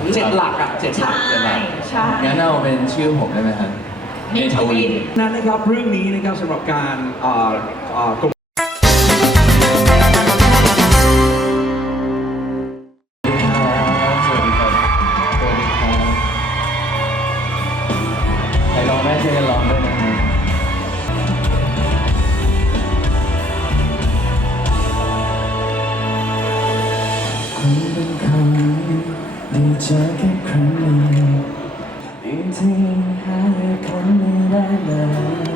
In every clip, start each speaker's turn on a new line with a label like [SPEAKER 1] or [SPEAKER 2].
[SPEAKER 1] 7 หลักอ่ะ7 หลัก
[SPEAKER 2] ใช่
[SPEAKER 3] งั้นเอาเป็นชื่อผมได้ไหมครับเมทวิน
[SPEAKER 1] นั่นนะครับเรื่องนี้นะครับสำหรับการกรม
[SPEAKER 3] สวัสดีครับสวัสดีครับใครร้องได้ช่วยกันร้องด้วยนะครับคนเป็นคนได้เจอแค่ครั้งหนึ่งอีกทีหาเหตุผลไม่ได้เลย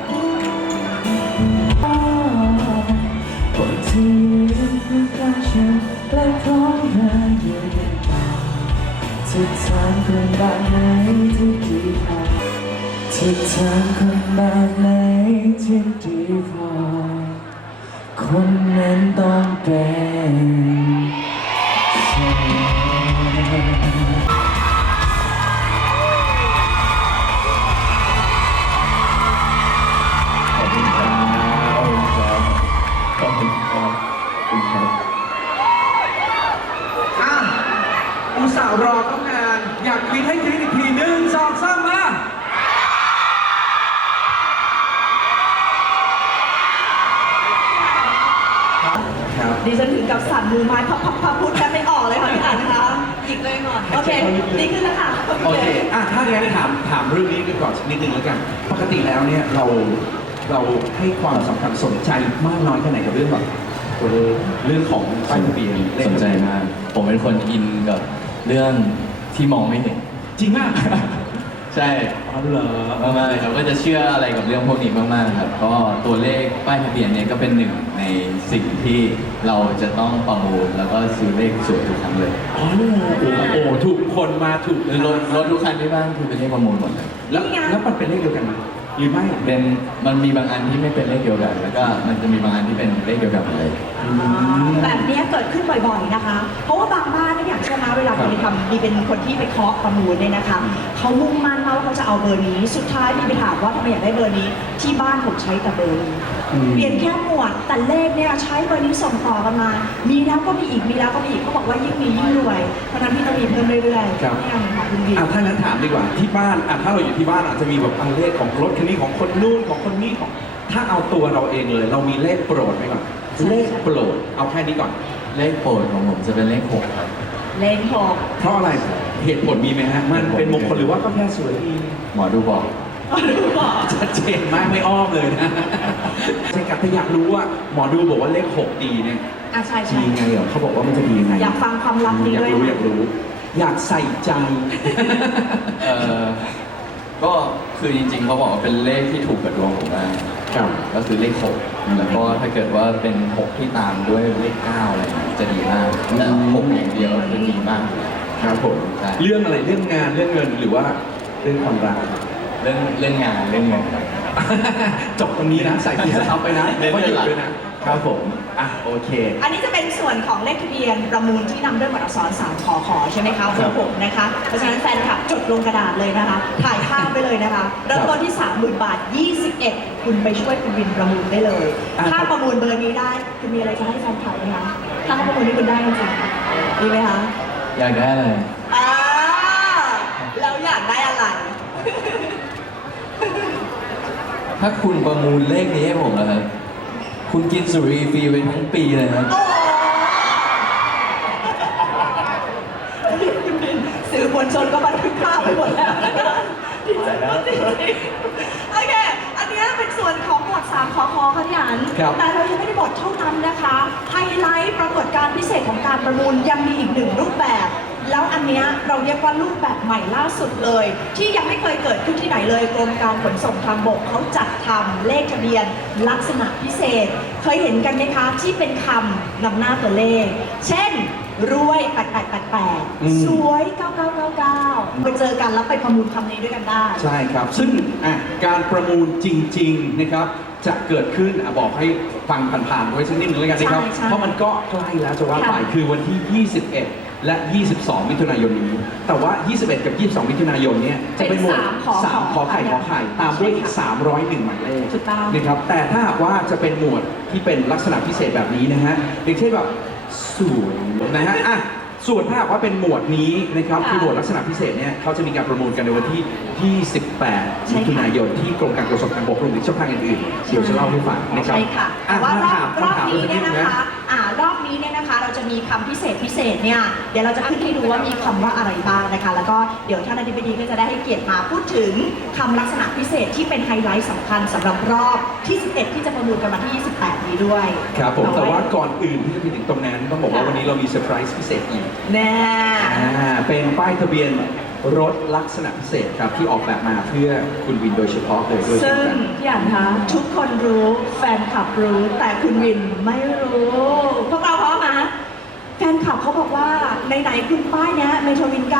[SPEAKER 3] คนที่ยืนอยู่ใกล้ฉันและพร้อมเดินอยู่ด้วยกันทุกทางคนแบบไหนที่ดีพอทุกทางคนแบบไหนที่ดีพอคนนั้นต้องเป็นเธอ ขอบคุณครับขอบคุณครับขอบคุณครับ
[SPEAKER 1] อ่ะอุตส่าห์รอตั้งนานอยากกรี๊ดให้กรี๊ดอีกที1 2 3มาครับ
[SPEAKER 2] ดิฉันถึงกับสั่นมือไม้พับพูดแทบไม่ออกเลยค่ะพี่อั๋นคะอีกเลยหน่อยโอเคดีขึ้นแล้วค่ะ
[SPEAKER 1] โอเคถ้าอย่างนั้นถามเรื่องนี้กันก่อนสักนิดนึงแล้วกัน ปกติแล้วเนี่ยเราให้ความสำคัญสนใจมากน้อยแค่ไหนกับเรื่องแบบตัวเลขเรื่องของป้ายทะเบียนเลข
[SPEAKER 3] สนใจมาก ผมเป็นคนอินกับเรื่องที่มองไม่เห็น
[SPEAKER 1] จริงมาก
[SPEAKER 3] ใช่
[SPEAKER 1] อ๋อเหรอ
[SPEAKER 3] มากๆเลยครับก็จะเชื่ออะไรกับเรื่องพวกนี้มากๆครับก็ตัวเลขป้ายทะเบียนเนี่ยก็เป็นหนึ่งในสิ่งที่เราจะต้องประมูลแล้วก็ซื้อเลขสวยทุกครั้งเลย
[SPEAKER 1] อ๋อโอ้โหถูกคนมาถูก
[SPEAKER 3] คือรถทุกคันที่บ้านคือเป็นเลขประมูลหมดเลย
[SPEAKER 1] แล้วมันเป็นเลขเดียวกันไหมหรือไม่
[SPEAKER 3] มันมีบางอันที่ไม่เป็นเลขเดียวกัน แล้วก็มันจะมีบางอันที่เป็นเลขเดียวกันหมดเลย
[SPEAKER 2] แบบนี้เกิดขึ้นบ่อยๆนะคะ เพราะว่าบางบ้านเนี่ยอย่างเช่นนะเวลาบีเป็นคนที่ไปเคาะประมูลเนี่ยนะคะเขามุ่งมั่นมากว่าเขาจะเอาเบอร์นี้ สุดท้ายบีไปถามว่าทำไมอยากได้เบอร์นี้ที่บ้านผมใช้แต่เบอร์นี้เปลี่ยนแค่หมวดแต่เลขเนี่ยใช้เบอร์นี้ส่งต่อกันมา มีแล้วก็มีอีกมีแล้วก็มีอีกเขาบอกว่ายิ่งมียิ่งรวยเพราะฉะนั้นพี่ต้องมีเพิ่มเรื่อยๆ
[SPEAKER 1] ครับ
[SPEAKER 2] นี่ไงค่ะคุณบี
[SPEAKER 1] ถ้างั้นถามดีกว่าที่บ้านถ้าเราอยู่ที่บ้านอาจจะมีแบบเลขของรถคันนี้ของคนนู้นของคนนี้ของถ้าเอาตัวเราเองเลย เรามีเลขโปรดไหมก่อนเลขโปรดเอาแค่นี้ก่อน
[SPEAKER 3] เลขโปรดของผมจะเป็นเลข6ครับ
[SPEAKER 2] เลขหก
[SPEAKER 1] เพราะอะไรเหตุผลมีไหมฮะมันเป็นมงคลหรือว่าก็แค่สวยดี
[SPEAKER 3] หมอดูบอก
[SPEAKER 1] ชัดเจนมากไม่อ้อมเลยนะใช่ครับแต่อยากรู้ว่าหมอดูบอกว่าเลข6ดีเนี่ย
[SPEAKER 2] ใช่
[SPEAKER 1] ดี
[SPEAKER 2] ใช่
[SPEAKER 1] ยังไงเหรอเขาบอกว่ามันจะดียังไง
[SPEAKER 2] อยากฟังความลับนี้
[SPEAKER 1] อยาก
[SPEAKER 2] ด้วย
[SPEAKER 1] รู้
[SPEAKER 2] นะ
[SPEAKER 1] อยากรู้ อยากใส่ใจ
[SPEAKER 3] ก็คือจริงๆเขาบอกว่าเป็นเลขที่ถูกกับดวงผมมาก
[SPEAKER 1] ครับ
[SPEAKER 3] ก็คือเลข6แล้วก็ถ้าเกิดว่าเป็น6ที่ตามด้วยเลข9อะไรอย่างเงี้ยจะดีมากแต่6อย่างเดียวจะดีมาก
[SPEAKER 1] ครับผม
[SPEAKER 3] ใช่
[SPEAKER 1] เรื่องอะไรเรื่องงานเรื่องเงินหรือว่าเรื่องความรัก
[SPEAKER 3] เรื่องงานเรื่องเงินครับ
[SPEAKER 1] จบตรงนี้นะใส่กีสต็อปไปนะ
[SPEAKER 3] เล่น
[SPEAKER 1] ก็หยุด
[SPEAKER 3] หลัก
[SPEAKER 1] ด้วยนะครับผมโอเค
[SPEAKER 2] อันนี้จะเป็นส่วนของเลขทะเบียนประมูลที่นำด้วยหมวดอักษร3ขอขอใช่ไหมคะเบอร์6นะคะ เพราะฉะนั้นแฟนคลับจดลงกระดาษเลยนะคะ ถ่ายภาพไปเลยนะคะเริ่มต้นที่ 30,000 บาท 21 คุณไปช่วยคุณวินประมูลได้เลย ถ้าประมูลเบอร์นี้ได้คุณมีอะไรจะให้แฟนคลับไหมคะถ้าเขาประมูลนี้คุณได้จริงๆดีไหมคะ
[SPEAKER 3] อยากได้อะไร
[SPEAKER 2] อ่าแล้วอยากได้อะไร
[SPEAKER 3] ถ้าคุณประมูลเลขนี้ให้ผมนะครับคุณกินสุรีฟรีไปทั้งปีเลยครับ
[SPEAKER 2] โอ้สื่อมวลชนก็บันทึกภาพไปหมดแล้วนะคะดีใจมากจริงๆโอเค อันนี้เป็นส่วนของหมวด3ขอคอค่ะพี่อัน
[SPEAKER 1] ครับ
[SPEAKER 2] แต่เรายังไม่ได้หมดเท่านั้นนะคะ ไฮไลท์ปรากฏการณ์พิเศษของการประมูลยังมีอีกหนึ่งรูปแบบ แล้วอันเนี้ยเราเรียกว่ารูปแบบใหม่ล่าสุดเลย ที่ยังไม่เคยเกิดขึ้นที่ไหนเลยกรมการขนส่งทางบกเขาจัดทำเลขทะเบียนลักษณะพิเศษ เคยเห็นกันไหมคะที่เป็นคำนำหน้าตัวเลข เช่น รวย8888สวย 9999ไปเจอกันแล้วไปประมูลคำนี้ด้วยกันได้
[SPEAKER 1] ใช่ครับ ซึ่งการประมูลจริงๆนะครับจะเกิดขึ้นบอกให้ฟังผ่านๆไว้สักนิดนึงแล้วกันนะครับ
[SPEAKER 2] ใช่
[SPEAKER 1] เพราะมันก็ใกล้แล้วจะว่าไป
[SPEAKER 2] ค่ะ
[SPEAKER 1] คือวันที่ 21 และ 22 มิถุนายนนี้ แต่ว่า 21 กับ 22 มิถุนายนเนี่ยจะเป็นหมวด
[SPEAKER 2] เป็นสาม
[SPEAKER 1] 3ขอไข่ขอไข่ตามด้วยอีก 301 หมายเลข
[SPEAKER 2] ถูกต้อง
[SPEAKER 1] นะครับแต่ถ้าหากว่าจะเป็นหมวดที่เป็นลักษณะพิเศษแบบนี้นะฮะอย่างเช่นแบบสวยนะฮะส่วนถ้าหากว่าเป็นหมวดนี้นะครับ
[SPEAKER 2] ค่ะ
[SPEAKER 1] คือหมวดลักษณะพิเศษเนี่ยเขาจะมีการประมูลกันในวันที่ 18
[SPEAKER 2] ใช่
[SPEAKER 1] มิ
[SPEAKER 2] ค่ะ
[SPEAKER 1] ถุนายนที่กรมการขนส่งทางบกรวมถึงช่องทางอื่นๆเดี๋ยวจะเล่าให้ฟังนะครับ
[SPEAKER 2] ใช่ค่ะ
[SPEAKER 1] อ่
[SPEAKER 2] แต่ว่ารอบ
[SPEAKER 1] คำถาม
[SPEAKER 2] นี้
[SPEAKER 1] สัก
[SPEAKER 2] เนี่ย
[SPEAKER 1] ดง
[SPEAKER 2] นะคะรอบนี้เนี่ยนะคะ เราจะมีคำพิเศษเนี่ย เดี๋ยวเราจะขึ้นให้ดูว่ามีคำว่าอะไรบ้างนะคะ แล้วก็เดี๋ยวท่านอธิบดีก็จะได้ให้เกียรติมาพูดถึงคำลักษณะพิเศษที่เป็นไฮไลท์สำคัญสำหรับรอบที่ 11 ที่จะประมูลกันวันที่ 28 นี้ด้วย
[SPEAKER 1] ครับผม
[SPEAKER 2] เอไ
[SPEAKER 1] แต่ว่าก่อนอื่นที่จะไปถึงตรงนั้นต้องบอกว่า
[SPEAKER 2] ค่ะ
[SPEAKER 1] วันนี้เรามีเซอร์ไพรส์พิเศษอีก
[SPEAKER 2] แน่
[SPEAKER 1] เป็นป้ายทะเบียนรถลักษณะพิเศษครับที่ออกแบบมาเพื่อคุณวินโดยเฉพาะเลยด้วยเช่
[SPEAKER 2] ซึ่
[SPEAKER 1] น
[SPEAKER 2] ง
[SPEAKER 1] กัน
[SPEAKER 2] พี่อันคะทุกคนรู้แฟนคลับรู้ แต่คุณวินไม่รู้ พวกเราพร้อมไหมแฟนคลับเขาบอกว่าไหนๆคุณป้ายเนี้ยเมโทรวิน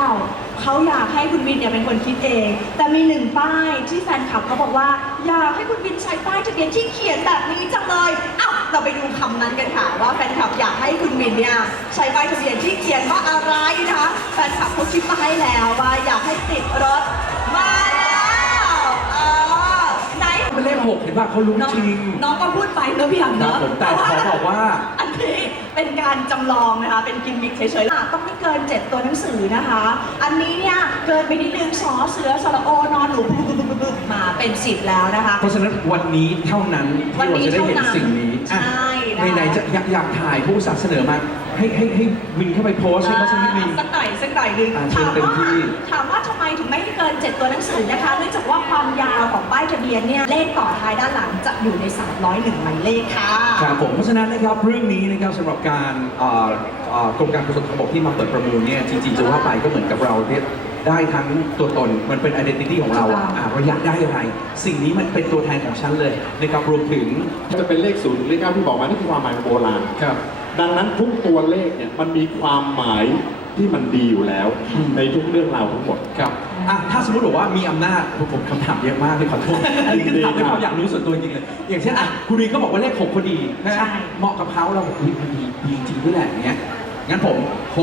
[SPEAKER 2] 99 เขาอยากให้คุณวินเนี่ยเป็นคนคิดเอง แต่มีหนึ่งป้ายที่แฟนคลับเขาบอกว่าอยากให้คุณวินใช้ป้ายทะเบียนที่เขียนแบบนี้จังเลยเอ้าเราไปดูคำนั้นกันค่ะว่าแฟนคลับอยากให้คุณวินเนี่ยใช้ป้ายทะเบียนที่เขียนว่าอะไรนะคะแฟนคลับเขาคิดมาให้แล้วว่าอยากให้ติดรถมาแล้วไหน
[SPEAKER 1] เป็นเลข6เห็นป่ะเขารู้
[SPEAKER 2] น้อง
[SPEAKER 1] จริง
[SPEAKER 2] น้องก็พูดไปเนอะพี่อัน
[SPEAKER 1] ครั
[SPEAKER 2] เน
[SPEAKER 1] บ
[SPEAKER 2] อะ
[SPEAKER 1] ผมแต่ขอบอกว่า
[SPEAKER 2] อันนี้เป็นการจำลองนะคะ เป็นกิมมิคเฉยๆต้องไม่เกิน 7 ตัวหนังสือนะคะ อันนี้เนี่ยเกินไปนิดนึงสอเสือสระโอนอนหนูมาเป็น10แล้วนะคะ
[SPEAKER 1] เพราะฉะนั้นวันนี้เท่านั้น
[SPEAKER 2] วัน
[SPEAKER 1] ที่
[SPEAKER 2] นี้
[SPEAKER 1] เราจะได้เห็น
[SPEAKER 2] เท่านั้น
[SPEAKER 1] สิ่งนี้อ่ะ
[SPEAKER 2] ใช่นะคะ
[SPEAKER 1] ไหนๆจะอยากถ่ายผู้อุตสาห์เสนอมาให้วินเข้าไปโพสต์ให้เขาสักนิดนึง
[SPEAKER 2] สักหน่อยนึง
[SPEAKER 1] เชิญเต็มที่
[SPEAKER 2] ถามว่าทำไมถึงไม่ให้เกิน 7 ตัวหนังสือนะคะ เนื่องจากว่าความยาวของป้ายทะเบียนเนี่ยเลขต่อท้ายด้านหลังจะอยู่ใน301หมายเลขค่ะ
[SPEAKER 1] ครับผมเพราะฉะนั้นนะครับเรื่องนี้นะครับสำหรับการกรมการขนส่งทางบกที่มาเปิดประมูลเนี่ยจริงๆจะว่าไปก็เหมือนกับเราเนี่ยได้ทั้งตัวตนมันเป็น identity ของเราอะเราอยากได้อะไร สิ่งนี้มันเป็นตัวแทนของฉันเลยนะครับรวมถึง
[SPEAKER 4] จะเป็นเลข0หรือเลข9ที่บอกมานี่คือความหมายของโบราณ
[SPEAKER 1] ครับ
[SPEAKER 4] ดังนั้นทุกตัวเลขเนี่ยมันมีความหมายที่มันดีอยู่แล้ว
[SPEAKER 1] อืม
[SPEAKER 4] ในทุกเรื่องราวทั้งหมด
[SPEAKER 1] ครับถ้าสมมติบอกว่ามีอำนาจผมคำถามเยอะมากเลยขอโทษอันนี้คือถามด้วยความอยากรู้ส่วนตัวจริงๆเลย อย่างเช่นคุณรีก็บอกว่าเลข6พอดีนะ
[SPEAKER 2] ใช่
[SPEAKER 1] เหมาะกับเขาเราบอกอุ๊ยมันดีจริงด้วยแหละอย่างเงี้ยงั้นผม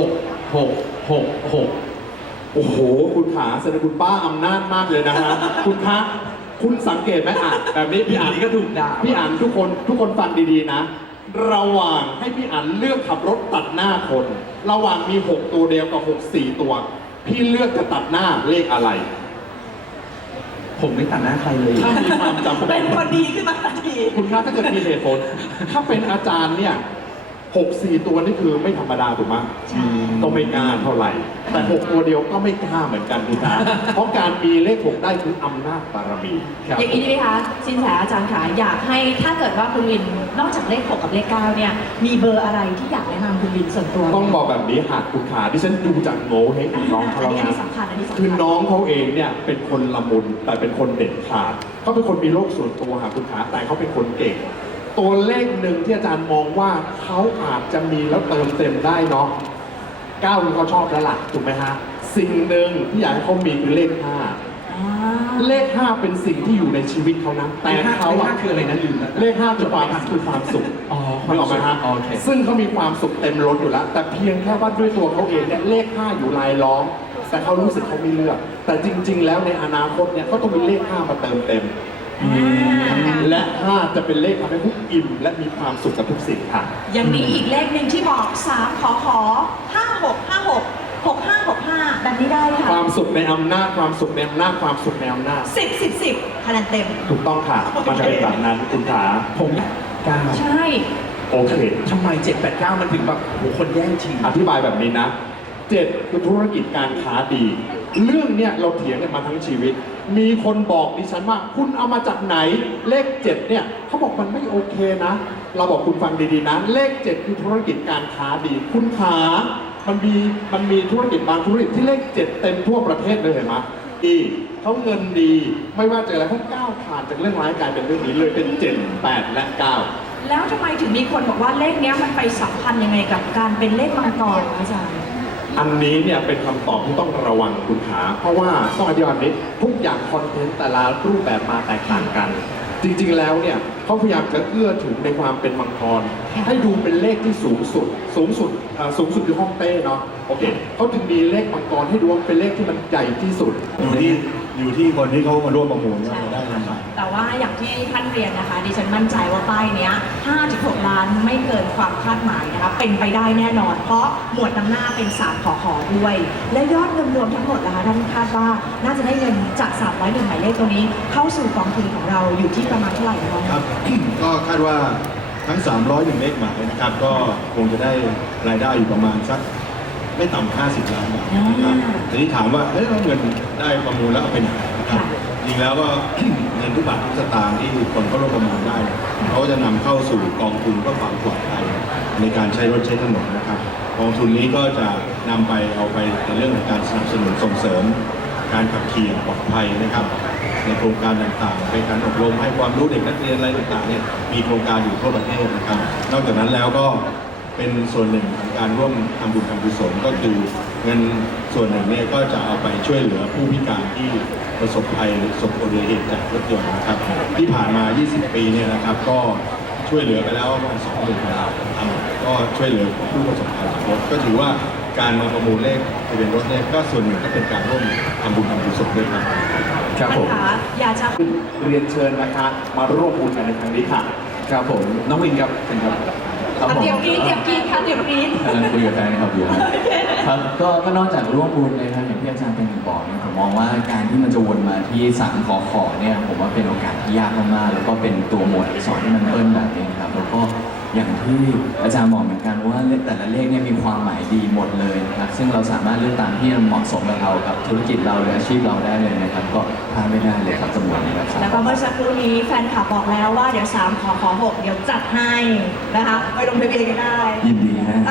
[SPEAKER 1] 6
[SPEAKER 4] โอ้โห คุณขาแสดงคุณป้าอำนาจมากเลยนะฮะ คุณคะคุณสังเกตไหมแบบนี้พี่
[SPEAKER 1] อั
[SPEAKER 4] อ่าน น
[SPEAKER 1] นี้ก็ถูกด่า
[SPEAKER 4] พี่อ่านทุกคนฟังดีๆนะ ระหว่างให้พี่อ่านเลือกขับรถตัดหน้าคน ระหว่างมี 6 ตัวเดียวกับ6 4 ตัว พี่เลือกจะตัดหน้าเลขอะไร
[SPEAKER 1] ผมไม่ตัดหน้าใครเลย
[SPEAKER 4] ถ้ามีความจำ
[SPEAKER 2] เป็
[SPEAKER 4] เป็น
[SPEAKER 2] นคนดีขึ้นมาทันที
[SPEAKER 4] คุณคะถ้าเกิดมีเหตุผล ถ้าเป็นอาจารย์เนี่ย6 4 ตัวนี่คือไม่ธรรมดาถูกไหม
[SPEAKER 2] ใช่
[SPEAKER 4] ก็ไม่กล้าเท่าไหร่ แต่ 6 ตัวเดียวก็ไม่กล้าเหมือนกันคุณตา เพราะการมีเลข 6 ได้คืออำนาจบารมี
[SPEAKER 1] ครับ
[SPEAKER 2] อย่างนี้ดีไหมคะสินแสอาจารย์ขาอยากให้ถ้าเกิดว่าคุณวินนอกจากเลข 6 กับเลข 9 เนี่ย มีเบอร์อะไรที่อยากแนะนำคุณวินส่วนตัว
[SPEAKER 4] ต้องบอกแบบนี้หากคุณขาที่ฉันดูจากโง่ให้น้องเขา
[SPEAKER 2] อัน
[SPEAKER 4] แล้ว
[SPEAKER 2] นี้
[SPEAKER 4] นะ
[SPEAKER 2] สำคัญอันนี้สำคัญ
[SPEAKER 4] คือน้องเขาเองเนี่ยเป็นคนละมุนแต่เป็นคนเด็ดขาดเขาเป็นคนมีโลกส่วนตัวหาคุณขาแต่เขาเป็นคนเก่ง ตัวเลขหนึ่งที่อาจารย์มองว่าเขาอาจจะมีแล้วเติมเต็มได้เนาะ9นี่เขาชอบแล้วล่ะถูกไหมฮะสิ่งหนึ่งที่อยากให้เขามีคือเลข 5 เลข 5 เป็นสิ่งที่อยู่ในชีวิตเขานะแต่เขา
[SPEAKER 1] เลข
[SPEAKER 4] อะ
[SPEAKER 1] ห้าคืออะไรนะลืมแล้ว
[SPEAKER 4] เลข 5 คือความสุข
[SPEAKER 1] อ๋อ
[SPEAKER 4] นึกออกไหมฮะ
[SPEAKER 1] โอเค
[SPEAKER 4] ซึ่งเขามีความสุขเต็มล้นอยู่แล้ว แต่เพียงแค่ว่าด้วยตัวเขาเองเนี่ยเลข 5 อยู่รายล้อม แต่เขารู้สึกเขาไม่เลือก แต่จริง ๆ แล้วในอนาคตเนี่ยเขาต้องมีเลข 5 มาเติมเต็ม และ 5 จะเป็นเลขทำให้ผู้อิ่มและมีความสุขกับทุกสิ่งค่ะ
[SPEAKER 2] ยังมีอีกเลขหนึ่งที่บอก3ขอ5656 6565 แบบนี้ได้ไหม
[SPEAKER 4] ค
[SPEAKER 2] คะ
[SPEAKER 4] วามสุขในอำนาจ ความสุขในอำนาจ ความสุขในอำนาจ
[SPEAKER 2] 10 คะแนนเต็ม
[SPEAKER 4] ถูกต้องค่ะ มันจะเป็นแบบนั้นคุณขา
[SPEAKER 1] ผมเก้า
[SPEAKER 2] ใช่
[SPEAKER 4] โอเค
[SPEAKER 1] ทำไม 789 มันถึงแบบโหคนแย่งชิง
[SPEAKER 4] อธิบายแบบนี้นะ 7 คือธุรกิจการค้าดี เรื่องเนี่ยเราเถียงกันมาทั้งชีวิต มีคนบอกดิฉันว่าคุณเอามาจากไหน เลข 7 เนี่ยเขาบอกมันไม่โอเคนะ เราบอกคุณฟังดีๆนะ เลข 7 คือธุรกิจการค้าดี คุณขามันมีธุรกิจบางธุรกิจที่เลข 7 เต็มทั่วประเทศเลยเห็นไหมดีเขาเงินดี ไม่ว่าจะอะไรเขาก้าวผ่านจากเรื่องร้ายกลายเป็นเรื่องนี้เลยเป็น 7 8 และ 9
[SPEAKER 2] แล้วทำไมถึงมีคนบอกว่าเลขเนี้ยมันไปสัมพันธ์ยังไงกับการเป็นเลขมังกรอาจารย์
[SPEAKER 4] อันนี้เนี่ยเป็นคำตอบที่ต้องระวังคุณขาเพราะว่าต้องอธิบายแบบนี้ทุกอย่างคอนเทนต์แต่ละรูปแบบมาแตกต่างกัน จริงๆแล้วเนี่ยเขาพยายามจะเอื้อถึงในความเป็นมังกรให้ดูเป็นเลขที่สูงสุดคือฮ่องเต้เนาะโอเคเขาจึงมีเลขมังกรให้ดูว่าเป็นเลขที่มันใหญ่ที่สุด
[SPEAKER 5] อยู่ที่คนที่เขามาร่วมประมูลว่าจะได้เท่าไหร่
[SPEAKER 2] แต่ว่าอย่างที่ท่านเรียนนะคะดิฉันมั่นใจว่าป้ายเนี้ย 5-6 ล้านไม่เกินความคาดหมายนะคะเป็นไปได้แน่นอน เพราะหมวดนำหน้าเป็น3ขอด้วย และยอดเงินรวมทั้งหมดนะคะท่านคาดว่าน่าจะได้เงินจาก301หมายเลขตรงนี้ เข้าสู่กองทุนของเราอยู่ที่ประมาณเท่าไหร่คะ
[SPEAKER 5] ครับ ก็คาดว่าทั้ง 301 เลขหมายนะครับ ก็คงจะได้รายได้อยู่ประมาณสักไม่ต่ำ50 ล้านบาทนะครับทีนี้ถามว่าเฮ้ยแล้วเงินได้ประมูลแล้วเอาไปไหนนะครับ จริงแล้วก็ เงินทุกบาททุกสตางค์ที่คนเขาร่วมประมูลได้เนี่ยเขาจะนำเข้าสู่กองทุนเพื่อความปลอดภัยในการใช้รถใช้ถนนนะครับ กองทุนนี้ก็จะนำไปเอาไปในเรื่องของการสนับสนุนส่งเสริม การขับขี่อย่างปลอดภัยนะครับ ในโครงการต่างๆเป็นการอบรมให้ความรู้เด็กนักเรียนอะไรต่างๆเนี่ยมีโครงการอยู่ทั่วประเทศนะครับ นอกจากนั้นแล้วก็เป็นส่วนหนึ่งของการร่วมทำบุญทำกุศลก็คือเงินส่วนหนึ่งเนี่ยก็จะเอาไปช่วยเหลือผู้พิการที่ประสบภัยหรือประสบอุบัติเหตุจากรถยนต์นะครับ ที่ผ่านมา 20 ปีเนี่ยนะครับก็ช่วยเหลือไปแล้วประมาณ 20,000 บาทนะครับก็ช่วยเหลือผู้ประสบภัยจากรถก็ถือว่าการมาประมูลเลขทะเบียนรถเนี่ยก็ส่วนหนึ่งก็เป็นการร่วมทำบุญทำกุศลด้วยครับ
[SPEAKER 1] ครับผม
[SPEAKER 2] นะคะอยากจะ
[SPEAKER 4] เรียนเชิญนะคะมาร่วมบุญกันในครั้งนี้ค่ะ
[SPEAKER 1] ครับผมน้องวินครับเป็นครับ
[SPEAKER 3] ครับผม
[SPEAKER 2] เดี๋ยวกรีดค่ะเดี๋ยวกรีด
[SPEAKER 3] กำลังคุยกับแฟนครับอยู่ครับก็นอกจากร่วมบุญนะครับอย่างที่อาจารย์เป็นบอกเนี่ยผมมองว่าการที่มันจะวนมาที่3ขอเนี่ยผมว่าเป็นโอกาสที่ยากมากๆแล้วก็เป็นตัวหมวดอักษรที่มันเบิ้ลแบบนี้ครับแล้วก็อย่างที่อาจารย์บอกเหมือนกันว่าแต่ละเลขเนี่ยมีความหมายดีหมดเลยนะครับซึ่งเราสามารถเลือกตามที่เหมาะสมกับเรากับธุรกิจเราหรืออาชีพเราได้เลยนะครับก็พลาดไม่ได้เลยครับจำนวนนี้ครับ
[SPEAKER 2] แล้วก็เมื่อสักครู่นี้แฟนคลับบอกแล้วว่าเดี๋ยว3ขอ6เดี๋ยวจัดให้นะคะไปลงทะเบียนกันได้
[SPEAKER 3] ยินดีฮะ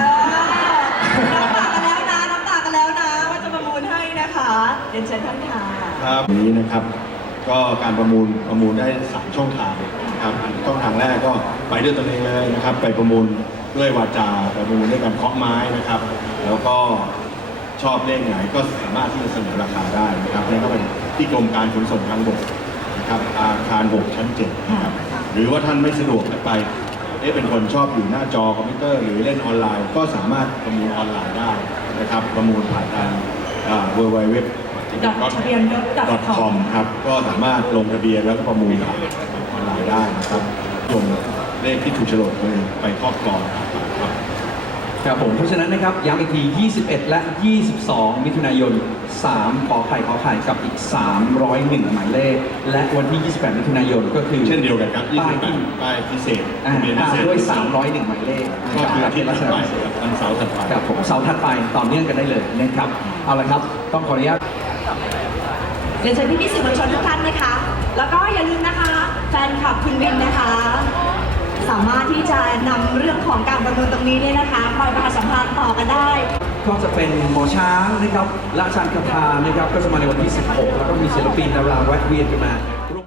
[SPEAKER 2] น้ำตากันแล้วนะว่าจะประมูลให้นะคะเรียนเชิญท่านค่ะ
[SPEAKER 5] ครับวันนี้นะครับก็การประมูลได้ 3 ช่องทางนะครับช่องทางแรกก็ไปด้วยตนเองเลยนะครับไปประมูลด้วยวาจาประมูลด้วยการเคาะไม้นะครับ แล้วก็ชอบเลขไหนก็สามารถที่จะเสนอราคาได้นะครับนั่นก็เป็นที่กรมการขนส่งทางบกนะครับอาคาร6ชั้น7นะครับหรือว่าท่านไม่สะดวกไปเป็นคนชอบอยู่หน้าจอคอมพิวเตอร์หรือเล่นออนไลน์ ก็สามารถประมูลออนไลน์ได้นะครับประมูลผ่านทางwww
[SPEAKER 2] .com
[SPEAKER 5] ครับก็สามารถลงทะเบียนแล้วก็ประมูลผ่านออนไลน์ได้นะครับลงเลขที่ถูกโฉลกเลยไปครอบครองครับ
[SPEAKER 1] ครับผมเพราะฉะนั้นนะครับย้ำอีกที 21 และ 22 มิถุนายน 3 ขอไข่กับอีก 301 หมายเลข และวันที่ 28 มิถุนายนก็คือ
[SPEAKER 5] เช่นเดียวกันครับ
[SPEAKER 1] ป้ายที่
[SPEAKER 5] 28ป้ายพิเศษ
[SPEAKER 1] อ่า
[SPEAKER 5] ทะเบียนพิเศษ
[SPEAKER 1] ด้วย 301 หมายเลข
[SPEAKER 5] ก็คืออาทิตย์
[SPEAKER 1] ลั
[SPEAKER 5] ถั
[SPEAKER 1] ก
[SPEAKER 5] ด
[SPEAKER 1] ษณะ
[SPEAKER 5] ไป
[SPEAKER 1] พิเศษ
[SPEAKER 5] วันเสาร์ถัดไป
[SPEAKER 1] ครับผมเสาร์ถัดไปต่อเนื่องกันได้เลยนะครับ เอาละครับ ต้องขออนุญาต
[SPEAKER 2] เรียนเชิญพี่ๆสื่อมวลชนทุกท่านนะคะ แล้วก็อย่าลืมนะคะ แฟนคลับคุณวินนะคะ สามารถที่จะนำเรื่องของการประมูลตรงนี้เนี่ยนะคะคอยประชาสัมพันธ์ต่อกันได้
[SPEAKER 1] ก็จะเป็นหมอช้างนะครับและอาจารย์คาถานะครับ ก็จะมาในวันที่ 16 แล้วก็มีศิลปินดาราแวะเวียนกันมา